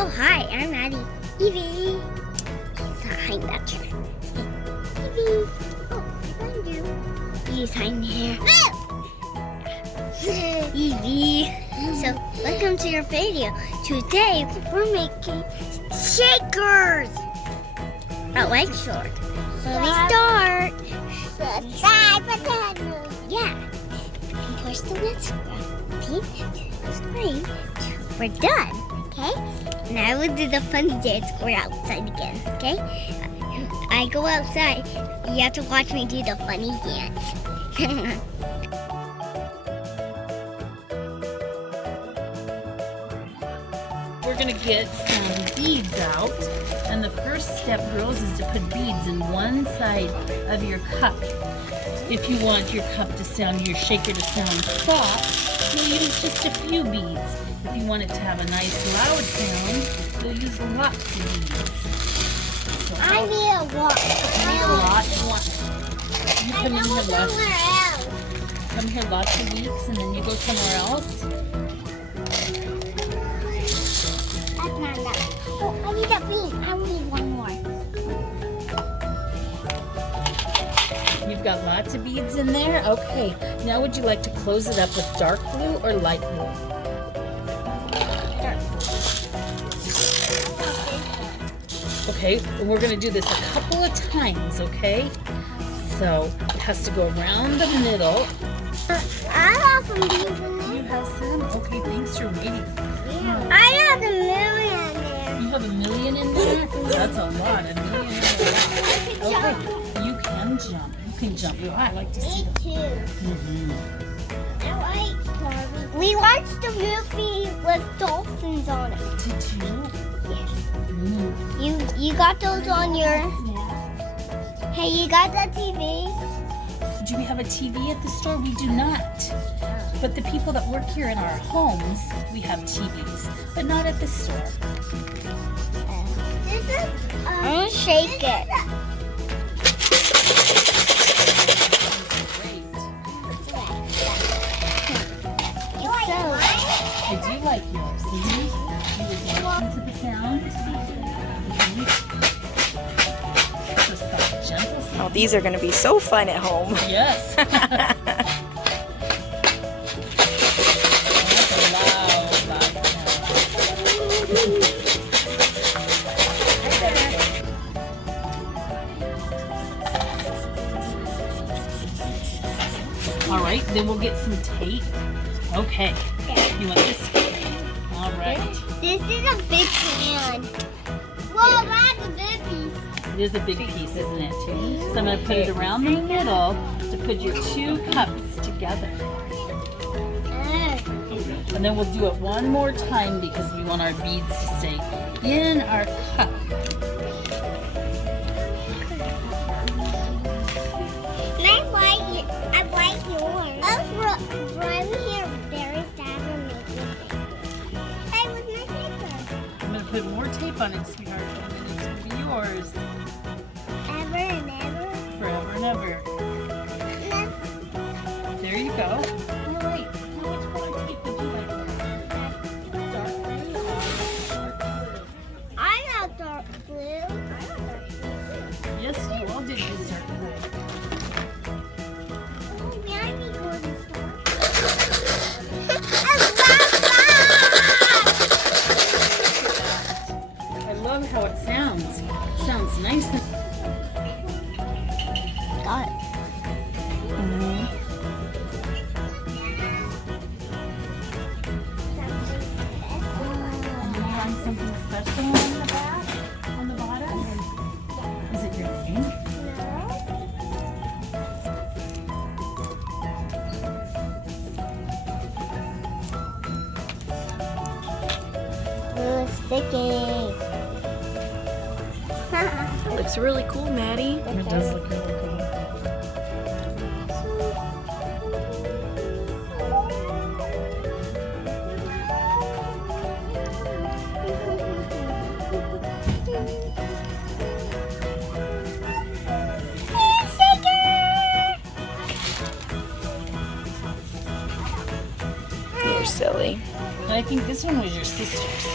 Oh, hi, I'm Maddie. Evie. She's hiding back here. Evie. Oh, I found you. Evie's hiding here. Evie. So, welcome to your video. Today, we're making shakers at Lakeshore. So we start. Yeah. Push the next screen. We're done. Okay? Now we'll do the funny dance. We're outside again. Okay? I go outside. You have to watch me do the funny dance. We're gonna get some beads out, and the first step, girls, is to put beads in one side of your cup. If you want your cup to sound, your shaker to sound soft, you'll use just a few beads. If you want it to have a nice loud sound, you'll use lots of beads. So I need a lot. You come in here come here lots of weeks, and then you go somewhere else. That's not enough. Oh, I need a bead. I need one more. You've got lots of beads in there? Okay. Now would you like to close it up with dark blue or light blue? Okay, and we're going to do this a couple of times, okay? So it has to go around the middle. I have some beads in there. You have some? Okay, thanks for waiting. I have a million in there. You have a million in there? That's a lot. A million is a lot. Okay, you can jump. You can jump. I like to see Me them. too. Mm-hmm. I like Barbie. We watched the movie with dolphins on it. Did you? Yes. Mm. You got those on your... Hey, you got that TV? Do we have a TV at the store? We do not. But the people that work here in our homes, we have TVs, but not at the store. This is... I'm gonna shake it. I do like yours. See? You would listen to the sound. It's a soft, gentle sound. Oh, these are going to be so fun at home. Yes. That's a loud sound. All right, then we'll get some tape. Okay. You want this? All right. This is a big can. Whoa, that's a big piece. It is a big piece, isn't it? So I'm going to put it around the middle to put your two cups together. And then we'll do it one more time because we want our beads to stay in our cup. I like yours. Oh, right here, there is that one making it. Hey, what's my paper? I'm going to put more tape on it, sweetheart, and then it's going to be yours. Ever and ever. Forever and ever. There you go. All right. Now which color tape would you like? Dark blue or dark blue? I got dark blue. Yes, you all did use dark blue. I love how it sounds. It sounds nice and Got it. And you find something special on the back, on the bottom? Is it your name? Sticky. It looks really cool, Maddie. It does look really cool. You're silly. And I think this one was your sister's.